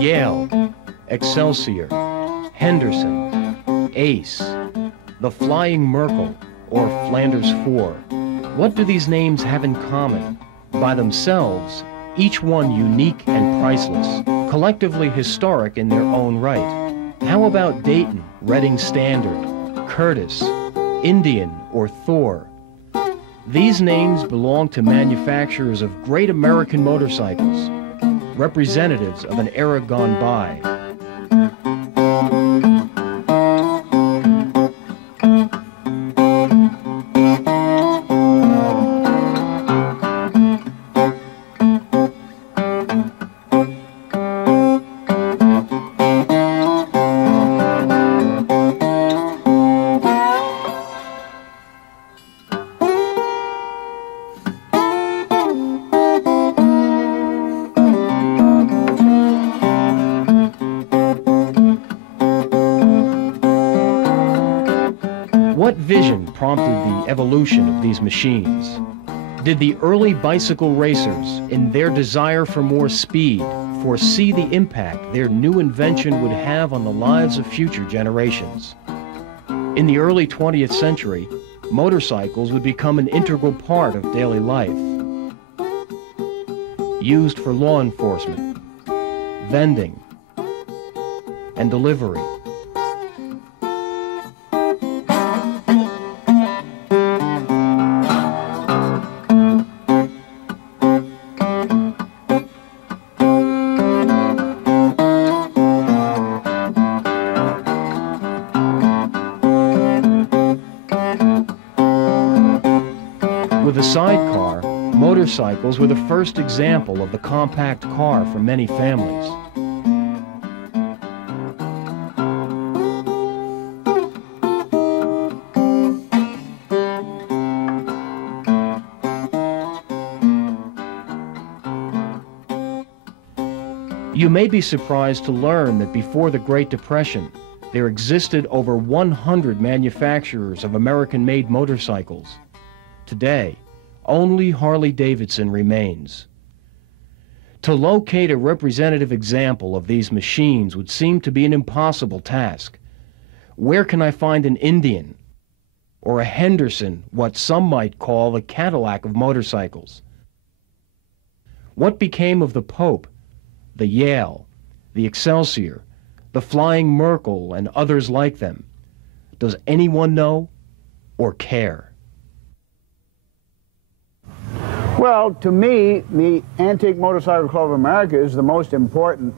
Yale, Excelsior, Henderson, Ace, the Flying Merkel, or Flanders 4. What do these names have in common? By themselves, each one unique and priceless, collectively historic in their own right. How about Dayton, Reading Standard, Curtis, Indian, or Thor? These names belong to manufacturers of great American motorcycles, representatives of an era gone by. What vision prompted the evolution of these machines? Did the early bicycle racers, in their desire for more speed, foresee the impact their new invention would have on the lives of future generations? In the early 20th century, motorcycles would become an integral part of daily life. Used for law enforcement, vending, and delivery. With a sidecar, motorcycles were the first example of the compact car for many families. You may be surprised to learn that before the Great Depression, there existed over 100 manufacturers of American-made motorcycles. Today, only Harley-Davidson remains. To locate a representative example of these machines would seem to be an impossible task. Where can I find an Indian or a Henderson, what some might call the Cadillac of motorcycles? What became of the Pope, the Yale, the Excelsior, the Flying Merkel, and others like them? Does anyone know or care? Well, to me, the Antique Motorcycle Club of America is the most important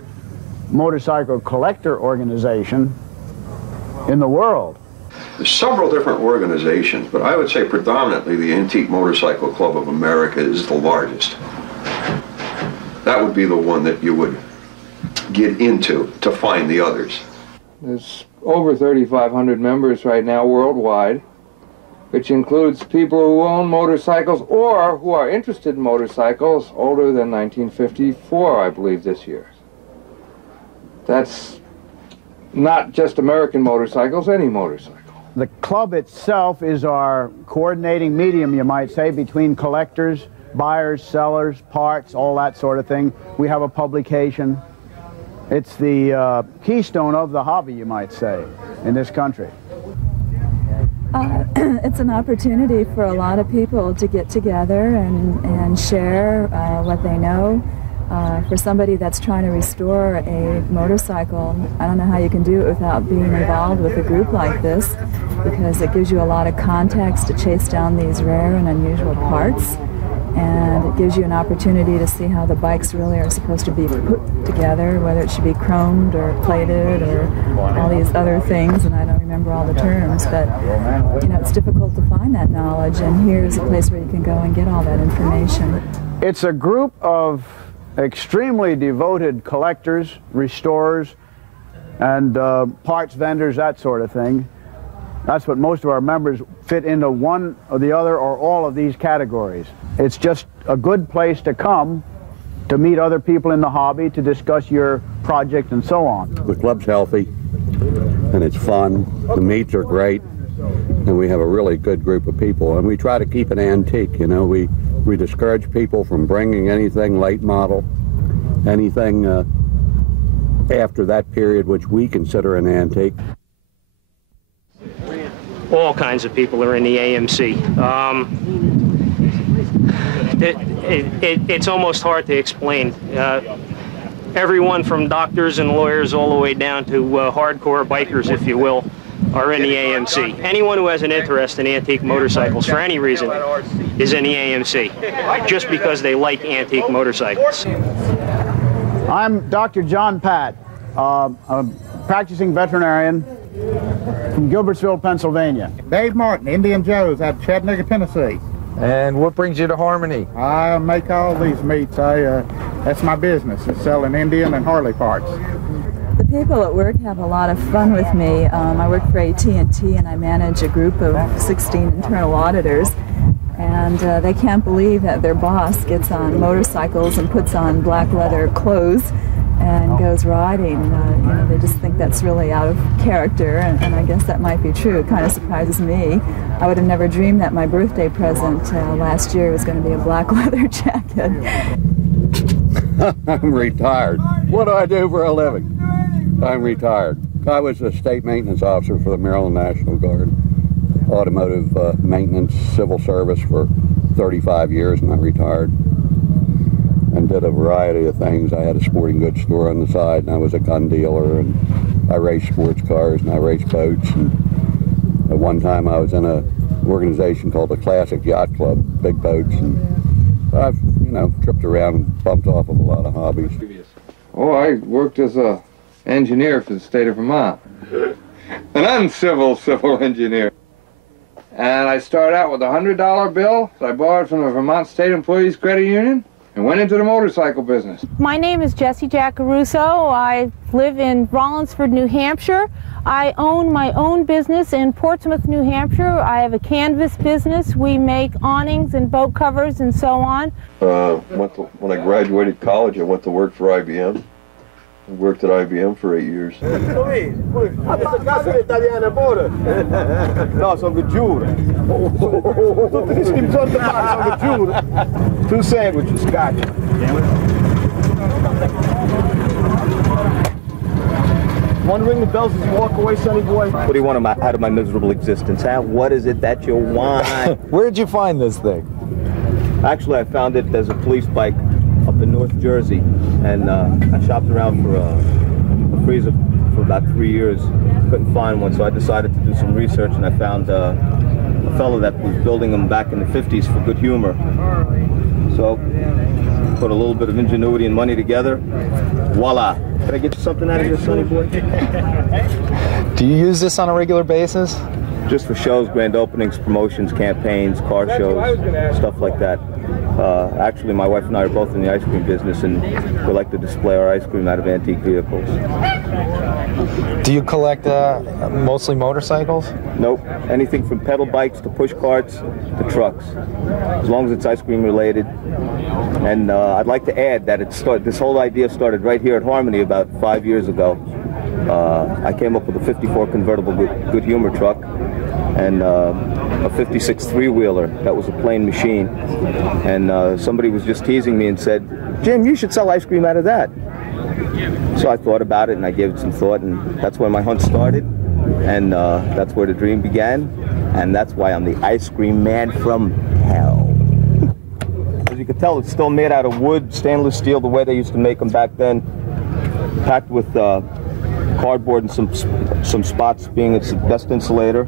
motorcycle collector organization in the world. There's several different organizations, but I would say predominantly the Antique Motorcycle Club of America is the largest. That would be the one that you would get into to find the others. There's over 3,500 members right now worldwide, which includes people who own motorcycles or who are interested in motorcycles older than 1954, I believe, this year. That's not just American motorcycles, any motorcycle. The club itself is our coordinating medium, you might say, between collectors, buyers, sellers, parts, all that sort of thing. We have a publication. It's the keystone of the hobby, you might say, in this country. It's an opportunity for a lot of people to get together and share what they know. For somebody that's trying to restore a motorcycle, I don't know how you can do it without being involved with a group like this, because it gives you a lot of context to chase down these rare and unusual parts, and it gives you an opportunity to see how the bikes really are supposed to be put together, whether it should be chromed or plated or all these other things, and I don't remember all the terms, but you know, it's difficult to find that knowledge, and here's a place where you can go and get all that information. It's a group of extremely devoted collectors, restorers, and parts vendors, that sort of thing. That's what most of our members fit into, one or the other or all of these categories. It's just a good place to come to meet other people in the hobby, to discuss your project and so on. The club's healthy and it's fun. The meets are great and we have a really good group of people, and we try to keep it antique. You know, we discourage people from bringing anything late model, anything after that period, which we consider an antique. All kinds of people are in the AMC. It's almost hard to explain. Everyone from doctors and lawyers all the way down to hardcore bikers, if you will, are in the AMC. Anyone who has an interest in antique motorcycles for any reason is in the AMC, just because they like antique motorcycles. I'm Dr. John Pat, a practicing veterinarian from Gilbertsville, Pennsylvania. Dave Martin, Indian Joe's out of Chattanooga, Tennessee. And what brings you to Harmony? I make all these meats. That's my business, is selling Indian and Harley parts. The people at work have a lot of fun with me. I work for AT&T and I manage a group of 16 internal auditors. And they can't believe that their boss gets on motorcycles and puts on black leather clothes and goes riding. You know, they just think that's really out of character, and I guess that might be true. It kind of surprises me. I would have never dreamed that my birthday present last year was going to be a black leather jacket. I'm retired. What do I do for a living? I'm retired. I was a state maintenance officer for the Maryland National Guard. Automotive maintenance, civil service for 35 years, and I retired. And did a variety of things. I had a sporting goods store on the side, and I was a gun dealer, and I raced sports cars, and I raced boats. And at one time I was in an organization called the Classic Yacht Club, big boats, and I've, you know, tripped around and bumped off of a lot of hobbies. Oh, I worked as a engineer for the state of Vermont. An uncivil civil engineer. And I started out with a $100 bill that I borrowed from the Vermont State Employees Credit Union and went into the motorcycle business. My name is Jessie Jackaruso. I live in Rollinsford, New Hampshire. I own my own business in Portsmouth, New Hampshire. I have a canvas business. We make awnings and boat covers and so on. When I graduated college, I went to work for IBM. I worked at IBM for 8 years. No, sono giuro. Two sandwiches, gotcha. Want to ring the bells as you walk away, sonny boy? What do you want out of my miserable existence, huh? What is it that you want? Where'd you find this thing? Actually, I found it as a police bike up in North Jersey, and I shopped around for a freezer for about 3 years. Couldn't find one, so I decided to do some research, and I found a fellow that was building them back in the 50s for good humor. So, put a little bit of ingenuity and money together. Voila! Can I get you something out of here, sonny boy? Do you use this on a regular basis? Just for shows, grand openings, promotions, campaigns, car shows, stuff like that. Actually, my wife and I are both in the ice cream business, and we like to display our ice cream out of antique vehicles. Do you collect mostly motorcycles? Nope. Anything from pedal bikes to push carts to trucks, as long as it's ice cream related. And I'd like to add that this whole idea started right here at Harmony about 5 years ago. I came up with a 54 convertible good humor truck and a 56 three-wheeler that was a plain machine. And somebody was just teasing me and said, "Jim, you should sell ice cream out of that." So I thought about it and I gave it some thought, and that's where my hunt started. And that's where the dream began. And that's why I'm the ice cream man from hell. As you can tell, it's still made out of wood, stainless steel, the way they used to make them back then. Packed with cardboard and some spots being its best insulator.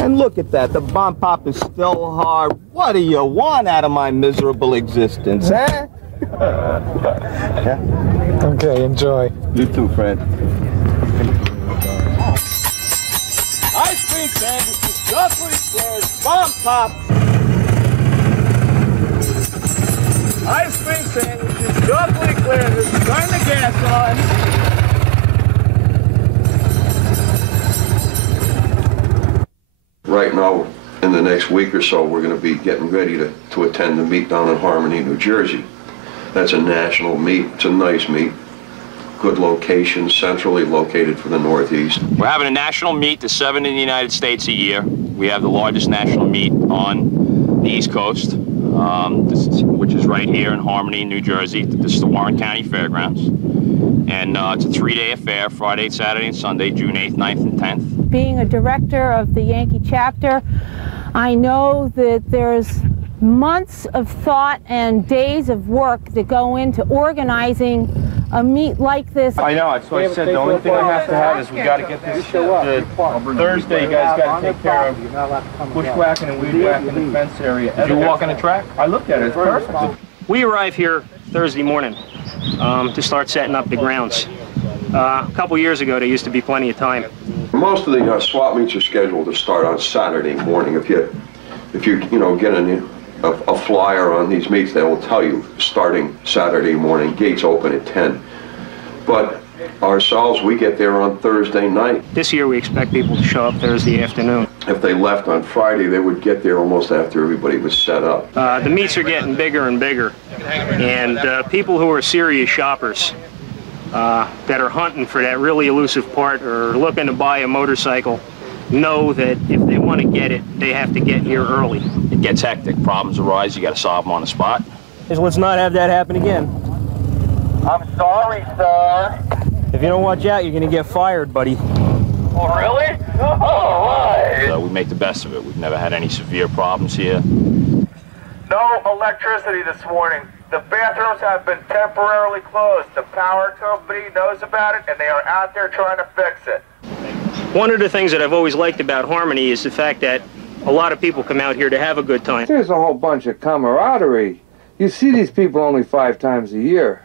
And look at that, the bomb pop is still hard. What do you want out of my miserable existence, eh? Yeah. Okay, enjoy. You too, friend. Ice cream sandwiches, chocolate squares, bomb pops. Ice cream sandwiches, chocolate eclairs, turn the gas on. Right now, in the next week or so, we're going to be getting ready to attend the meet down in Harmony, New Jersey. That's a national meet. It's a nice meet. Good location, centrally located for the Northeast. We're having a national meet, the 7 in the United States a year. We have the largest national meet on the East Coast. which is right here in Harmony, New Jersey. This is the Warren County Fairgrounds. And it's a 3-day affair, Friday, Saturday, and Sunday, June 8th, 9th, and 10th. Being a director of the Yankee chapter, I know that there's months of thought and days of work that go into organizing a meet like this. I know, that's what I said. The only thing I have to have is we got to get this Thursday. You guys got to take care of bushwhacking and weed whacking the fence area. Did you walk on the track? I looked at it. It's perfect. We arrive here Thursday morning to start setting up the grounds. A couple years ago, there used to be plenty of time. Most of the swap meets are scheduled to start on Saturday morning. If you get a flyer on these meets, they will tell you starting Saturday morning. Gates open at 10. But ourselves, we get there on Thursday night. This year, we expect people to show up Thursday afternoon. If they left on Friday, they would get there almost after everybody was set up. The meets are getting bigger and bigger, and people who are serious shoppers that are hunting for that really elusive part or looking to buy a motorcycle know that if they want to get it, they have to get here early. It gets hectic. Problems arise. You got to solve them on the spot. Let's not have that happen again. I'm sorry, sir. If you don't watch out, you're going to get fired, buddy. Oh, really? All right. We make the best of it. We've never had any severe problems here. No electricity this morning. The bathrooms have been temporarily closed. The power company knows about it, and they are out there trying to fix it. One of the things that I've always liked about Harmony is the fact that a lot of people come out here to have a good time. There's a whole bunch of camaraderie. You see these people only 5 times a year,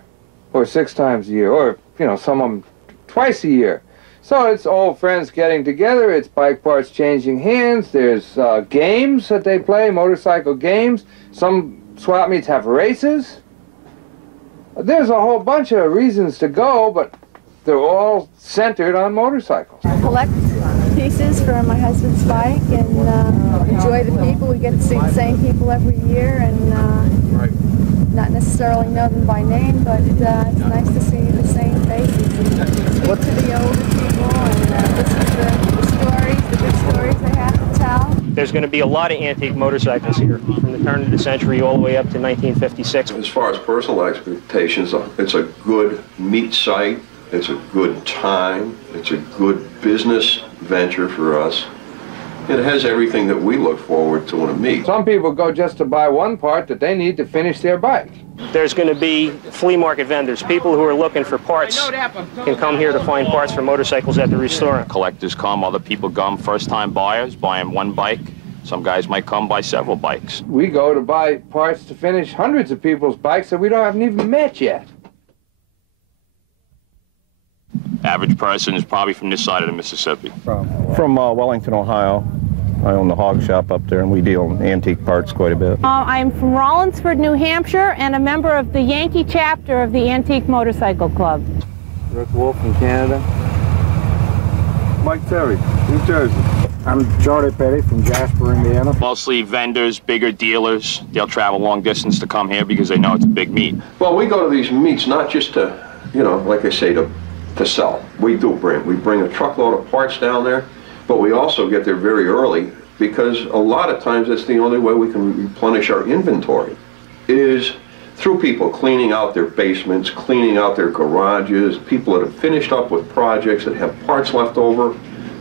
or 6 times a year, or, some of them twice a year. So it's old friends getting together, it's bike parts changing hands, there's games that they play, motorcycle games. Some swap meets have races. There's a whole bunch of reasons to go, but they're all centered on motorcycles. I collect pieces for my husband's bike and enjoy the people. We get to see the same people every year and not necessarily know them by name, but it's nice to see the same faces and speak to the older people and listen to the stories, the good stories they have to tell. There's going to be a lot of antique motorcycles here from the turn of the century all the way up to 1956. As far as personal expectations, it's a good meet site. It's a good time. It's a good business venture for us. It has everything that we look forward to in a meet. Some people go just to buy one part that they need to finish their bike. There's going to be flea market vendors. People who are looking for parts can come here to find parts for motorcycles at the restaurant. Collectors come, other people come, first-time buyers buying one bike. Some guys might come buy several bikes. We go to buy parts to finish hundreds of people's bikes that we haven't even met yet. Average person is probably from this side of the Mississippi. From Wellington, Ohio. I own the hog shop up there, and we deal in antique parts quite a bit. I'm from Rollinsford, New Hampshire, and a member of the Yankee chapter of the Antique Motorcycle Club. Rick Wolf from Canada. Mike Terry, New Jersey. I'm Charlie Petty from Jasper, Indiana. Mostly vendors, bigger dealers. They'll travel long distance to come here because they know it's a big meet. Well, we go to these meets not just to, like I say, to sell. We bring a truckload of parts down there, but we also get there very early because a lot of times that's the only way we can replenish our inventory is through people cleaning out their basements, cleaning out their garages, people that have finished up with projects that have parts left over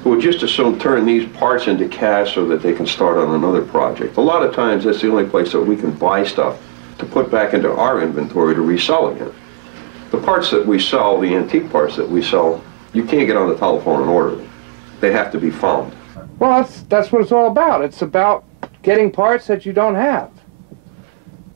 who would just as soon turn these parts into cash so that they can start on another project. A lot of times that's the only place that we can buy stuff to put back into our inventory to resell again. The parts that we sell, the antique parts that we sell, you can't get on the telephone and order them. They have to be found. Well, that's what it's all about. It's about getting parts that you don't have.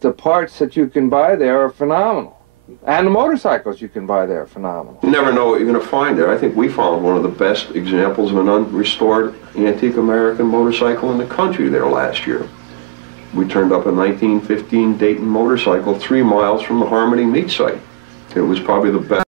The parts that you can buy there are phenomenal. And the motorcycles you can buy there are phenomenal. You never know what you're going to find there. I think we found one of the best examples of an unrestored antique American motorcycle in the country there last year. We turned up a 1915 Dayton motorcycle 3 miles from the Harmony meet site. It was probably the best.